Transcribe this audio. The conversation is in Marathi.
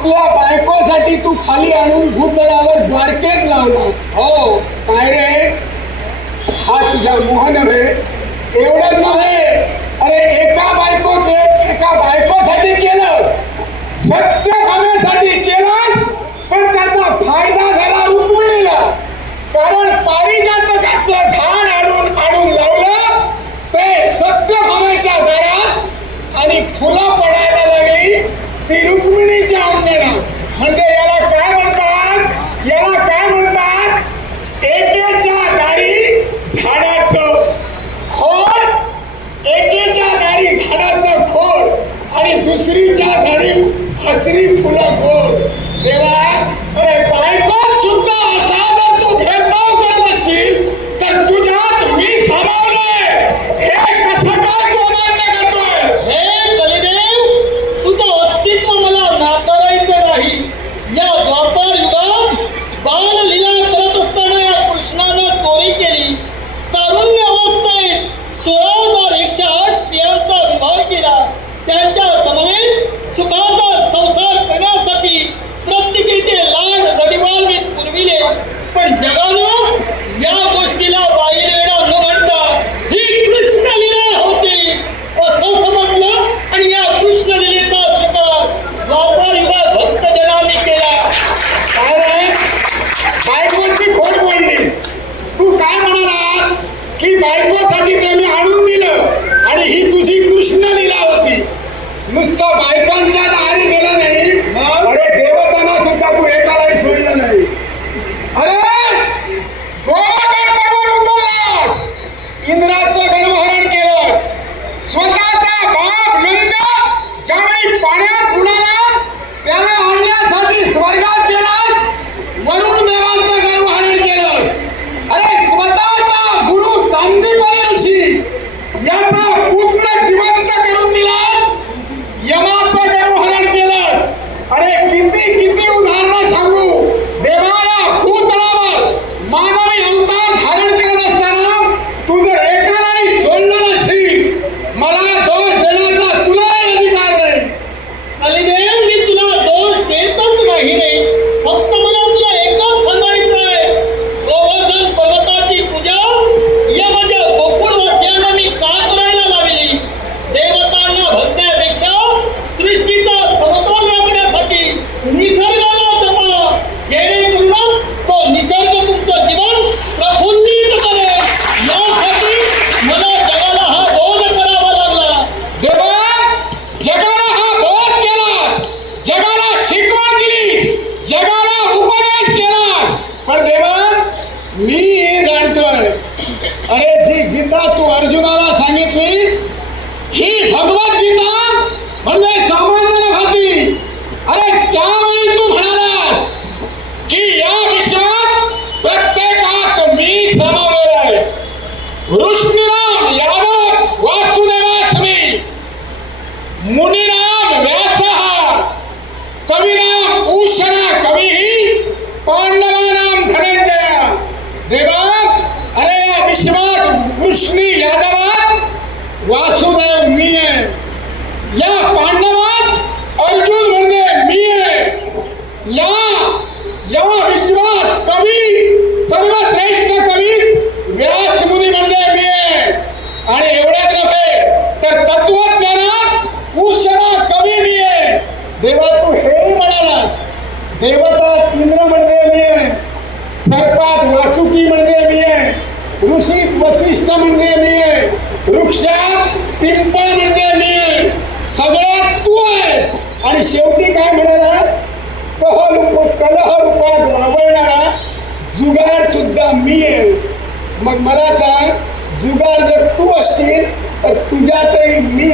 आपल्या बायकोसाठी तू खाली आणून भूतलावर द्वारकेत लावलास. हो काय रे, हा तुझा मोह नव्हे. एवढंच नव्हे, अरे एका बायकोसाठी केलं, सत्यभामेसाठी केलंस, पण त्याचा फायदा झाला रुक्मिणीला. कारण पारिजातकाचं झाड आणून लावलं ते सत्यभामेच्या दारात आणि फुलं पडायला लागली ती रुक्मिणीच्या अंगणात. म्हणजे याला काय म्हणतात, एकेच्या दारी झाडाचं खोड, आणि दुसरीच्या दारी हसरी फुलं गोड. देवा, अरे बायकोत सुद्धा असा जर तू भेदभाव करत असशील तर तुझ्यात मी सामावलंय हे कसं काय तू मान्य करतोय? हे बलिदेव, तुझं अस्तित्व मला नाकारायचं नाही. या द्वापर युगात बाललीला करत असताना या कृष्णानं चोरी केली. तारुण्य अवस्थेत 16,108 स्त्रियांचा विवाह केला. त्यांच्या समवेत सुखाचा संसार करण्यासाठी प्रत्येकीचे लाड रडिवाळीत पुरविले. पण जगानं या गोष्टीला वाईवेळा न म्हणता ही कृष्णलीला होती असं समजलं आणि या कृष्णलीलेचा स्वीकार द्वापर युगात भक्तजनांनी केला. काय रे, बायकोची खोड बोलली. तू काय म्हणालास की बायकोसाठी ते मी आणून दिलं आणि ही तुझी कृष्णलीला होती. नुसतं बायकांच्या दारी गेलं नाही, अरे देवतांना सुद्धा तू एकालाही सोडलं नाही. अरे गोवर्धन उतरलास, इंद्राचं गणहरण केलंस, स्वतःचा बाप नंद ज्यावेळी पाण्यात बुडाला त्याला आणण्यासाठी स्वर्गात गेलास, वरुण देवाचं गणहरण केलंस. अरे स्वतःचा गुरु सांदीपनी ऋषी याचा पुत्र जिवंत करून दिलास, यमाचं गणहरण केलंस. अरे किती उदाहरणं सांगू देवा. या भूतलावर मानवी अवतार धारण करत असताना तू जर एकालाही सोडलं नसशील, मला दोष देण्याचा तुलाही अधिकार नाही. बलिदेव, मी तुला दोष देतच नाही रे. फक्त मला तुला एकच सांगायचं आहे, गोवर्धन पर्वताची पूजा या माझ्या गोकुळवासियांना मी का करायला लावली? देवतांना भजण्यापेक्षा सृष्टीचा समतोल राखण्यासाठी निसर्गाला जपा, जेणेकरून तो निसर्ग तुमचं जीवन प्रफुल्लित करेल. यासाठी मला जगाला हा बोध करावा लागला. देवा, जगाला हा बोध केलास, जगाला शिकवण दिलीस, जगाला उपदेश केलास. पण देवा, मी हे जाणतोय, अरे जी गीता तू अर्जुनाला सांगितलीस ही भगवद्गीता म्हणजे सामान्य भाती. अरे त्यावेळी तू म्हणालास की या विश्वात प्रत्येकात मी सामावलेला आहे. ऋषीराम यावत वासुदेवास्मी, मुनिराम व्यासः, कविराम उषणा कवी, पांडवानाम धनंजय. देवा, अरे या विश्वात वृष्णी यादवात वासुदेव मी आहे, या पांडवात अर्जुन म्हणजे मी आहे, या विश्वात कवी सर्वश्रेष्ठ कवी व्यास मुनी म्हणजे मी आहे. आणि एवढेच नव्हे तर तत्वज्ञानात उषणा कवी मी आहे. देवा, तू हे म्हणालास, देवता इंद्र म्हणजे मी आहे, सर्पात वासुकी म्हणजे मी आहे, ऋषीत वसिष्ठ म्हणजे मी आहे, वृक्षात पिंपळ म्हणजे मी आहे. सगळ्यात तू आहेस. आणि शेवटी काय म्हणाला, कलह रूपात वावरणारा जुगार सुद्धा मी आहे. मग मला सांग, जुगार जर तू असशील तर तुझ्यातही मी